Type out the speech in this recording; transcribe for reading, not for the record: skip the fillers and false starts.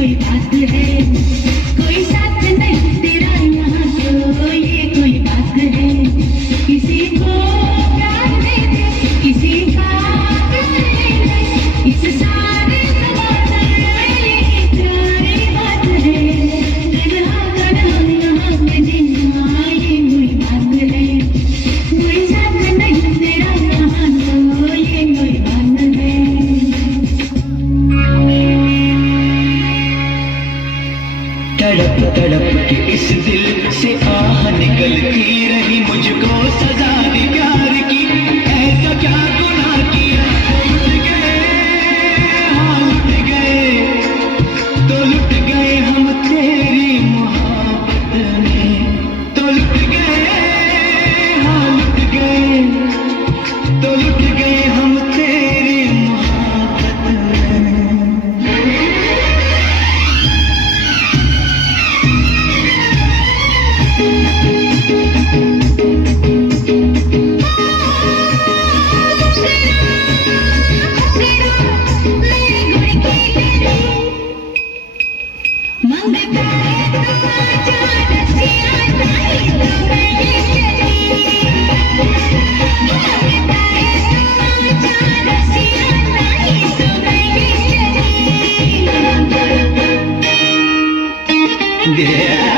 कोई बात है, कोई साथ नहीं तेरा यहाँ तो ये कोई बात है। किसी को प्यार दे दे, किसी का प्यार ले ले, इस सारे जमाने में ये प्यारी बात है। तन्हा तन्हा यहाँ में जीना ये कोई बात है, कोई साथ नहीं तेरा यहाँ तो ये कोई बात है। तड़प तड़प के इस दिल से आह निकलती रही, मुझको सजा दी प्यार की, ऐसा क्या गुनाह किया। लुट गए, हाँ लुट गए, तो लुट गए हम तेरी मोहब्बत में, तो लुट गए, हाँ लुट गए, तो लुट गए हम तेरी मोहब्बत में। Yeah.